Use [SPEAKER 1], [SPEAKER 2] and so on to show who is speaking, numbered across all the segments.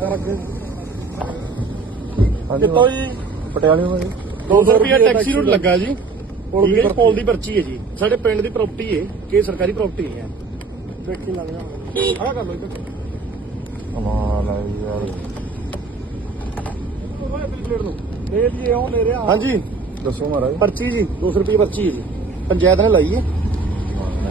[SPEAKER 1] ਹਾਂਜੀ
[SPEAKER 2] ਕਿੱਥੋਂ ਜੀ?
[SPEAKER 1] ਪਟਿਆਲੇ ਜੀ।
[SPEAKER 2] 200 ਰੁਪਏ ਟੈਕਸੀ ਰੂਟ ਲੱਗਾ ਜੀ। ਦੀ ਪੁਲ ਦੀ ਪਰਚੀ ਹੈ ਜੀ। ਸਾਡੇ ਪਿੰਡ ਦੀ ਪ੍ਰਾਪਰਟੀ ਹੈ। ਕਿ ਸਰਕਾਰੀ ਪ੍ਰਾਪਰਟੀ ਨਹੀਂ ਹੈ। ਦੇਖੀ ਲੱਗ ਜਾ ਆ ਕਰ ਲੋ ਇੱਧਰ
[SPEAKER 1] ਕਮਾਲ ਆ ਜੀ ਯਾਰ।
[SPEAKER 2] ਲੈ ਜੀ ਉਹ ਲੈ ਰਿਹਾ ਹਾਂਜੀ
[SPEAKER 1] ਦੱਸੋ ਮਹਾਰਾਜ।
[SPEAKER 2] ਪਰਚੀ ਜੀ 200 ਰੁਪਏ ਪਰਚੀ ਹੈ ਜੀ। ਪੰਚਾਇਤ ਨੇ ਲਾਈ ਹੈ।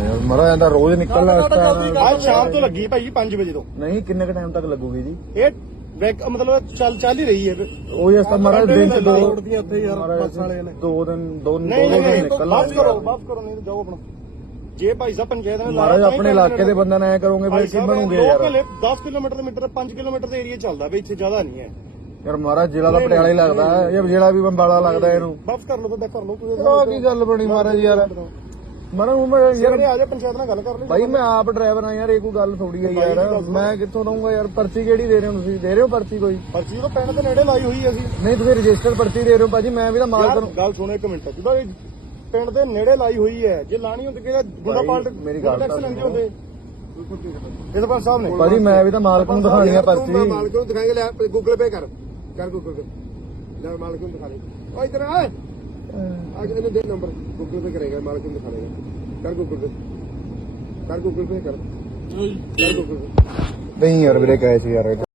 [SPEAKER 1] ਮਹਾਰਾਜ ਇਹਦਾ ਰੋਜ਼ ਨਿਕਲਣਾ ਇਸ ਟਾਈਮ
[SPEAKER 2] ਅੱਜ ਸ਼ਾਮ ਤੋਂ ਲੱਗੀ ਭਾਈ 5 ਵਜੇ ਤੋਂ।
[SPEAKER 1] ਨਹੀਂ ਕਿੰਨੇ ਕ ਟਾਈਮ ਤੱਕ ਲੱਗੂਗੀ ਜੀ?
[SPEAKER 2] ਇਹ ਵੈਕ ਮਤਲਬ ਚੱਲ ਚੱਲ ਹੀ ਰਹੀ ਹੈ
[SPEAKER 1] ਉਹ ਇਸ ਤਾਂ ਮਹਾਰਾਜ ਦਿਨ ਚ ਦੋ
[SPEAKER 2] ਰੋਡ ਦੀਆਂ ਉੱਥੇ ਯਾਰ
[SPEAKER 1] ਮਹਾਰਾਜ
[SPEAKER 2] ਬੱਸ ਵਾਲੇ ਨੇ।
[SPEAKER 1] ਦੋ ਦਿਨ ਦੋ ਦਿਨ
[SPEAKER 2] ਨਹੀਂ
[SPEAKER 1] ਨਿਕਲਣਾ।
[SPEAKER 2] ਵਾਪਸ ਕਰੋ ਵਾਪਸ ਕਰੋ ਨਹੀਂ ਜਾਓ ਆਪਣਾ। ਜੇ ਭਾਈ ਸਾਹਿਬ ਪੰਚਾਇਤ ਨੇ
[SPEAKER 1] ਮਹਾਰਾਜ ਆਪਣੇ ਇਲਾਕੇ ਦੇ ਬੰਦਿਆਂ ਨਾਲ ਐ ਕਰੋਗੇ ਫਿਰ ਕੀ ਬਣੂਗੇ ਯਾਰ।
[SPEAKER 2] 10 ਕਿਲੋਮੀਟਰ ਦੇ ਮੀਟਰ 5 ਕਿਲੋਮੀਟਰ ਦੇ ਏਰੀਆ ਚੱਲਦਾ ਬਈ ਇੱਥੇ ਜ਼ਿਆਦਾ ਨਹੀਂ ਹੈ।
[SPEAKER 1] ਯਾਰ ਮਹਾਰਾਜ ਜ਼ਿਲ੍ਹਾ ਦਾ ਪਟਿਆਲਾ ਹੀ ਲੱਗਦਾ ਹੈ। ਜਾਂ ਜ਼ਿਲ੍ਹਾ ਵੀ ਬੰਬਾਲਾ ਲੱਗਦਾ ਇਹਨੂੰ।
[SPEAKER 2] ਵਾਪਸ ਕਰ ਲਓ ਤਾਂ ਕਰ ਲਓ ਤੁਸੀਂ
[SPEAKER 1] ਕੀ ਗੱਲ ਬਣੀ ਮਹਾਰਾਜ ਯਾਰ। ਮਹਾਰਾਜ ਹੁਣ ਮੈਂ ਯਾਰ
[SPEAKER 2] ਜਿਹੜੇ ਆ ਜਾ ਪੰਚਾਇਤ ਨਾਲ ਗੱਲ ਕਰ ਲਈ।
[SPEAKER 1] ਭਾਈ ਮੈਂ ਆਪ ਡਰਾਈਵਰ ਆ ਯਾਰ ਇਹ ਕੋਈ ਗੱਲ ਥੋੜੀ ਹੈ ਯਾਰ। ਮੈਂ ਕਿੱਥੋਂ ਦਊਂਗਾ ਯਾਰ? ਪਰਚੀ ਕਿਹੜੀ ਦੇ ਰਹੇ ਹੋ ਤੁਸੀਂ? ਦੇ ਰਹੇ ਹੋ ਪਰਚੀ ਕੋਈ?
[SPEAKER 2] ਪਰਚੀ ਤਾਂ ਪਿੰਡ ਦੇ ਨੇੜੇ ਲਾਈ ਹੋਈ ਅਸੀਂ
[SPEAKER 1] ਨਹੀਂ ਤੁਸੀਂ ਰਜਿਸਟਰ ਪਰਚੀ ਦੇ ਰਹੇ ਹੋ ਭਾਜੀ ਮੈਂ ਵੀ ਤਾਂ ਮਾਲਕ
[SPEAKER 2] ਯਾਰ,
[SPEAKER 1] ਨੂੰ
[SPEAKER 2] ਗੱਲ ਸੁਣੋ ਇੱਕ ਮਿੰਟ। ਇਹ ਪਿੰਡ ਦੇ ਨੇੜੇ ਲਾਈ ਹੋਈ ਹੈ ਜੇ ਲਾਣੀ ਹੁੰਦੀ ਕਿ ਗੁੰਡਾ ਪਾਲਟ
[SPEAKER 1] ਮੇਰੀ ਗੱਲ ਤਾਂ
[SPEAKER 2] ਹੁੰਦੇ? ਇਹਦੇ ਪਾਸ ਸਾਹਿਬ ਨੇ
[SPEAKER 1] ਭਾਜੀ ਮੈਂ ਵੀ ਤਾਂ ਮਾਲਕ ਨੂੰ ਦਿਖਾਣੀ ਆ ਪਰਚੀ।
[SPEAKER 2] ਮਾਲਕ ਨੂੰ ਦਿਖਾਏਗੇ ਲੈ ਗੂਗਲ ਪੇ ਕਰ। ਕਰ ਗੂਗਲ ਪੇ। ਲੈ ਮਾਲਕ ਨੂੰ ਦਿਖਾ ਦੇ। ਓ ਇਧਰ ਆ। ਆ ਕੇ ਇਹਨੂੰ ਦੇ ਨੰਬਰ ਗੂਗਲ ਪੇ ਕਰੇਗਾ ਮਾਲਕ ਨੂੰ ਦਿਖਾ ਦੇਗਾ ਕਰ ਗੂਗਲ ਪੇ ਕਰ ਗੂਗਲ ਪੇ ਕਰ। ਕਰ ਗੂਗਲ ਪੇ
[SPEAKER 1] ਨਹੀਂ ਯਾਰ ਵੀਰੇ ਕਹੇ ਸੀ ਯਾਰ।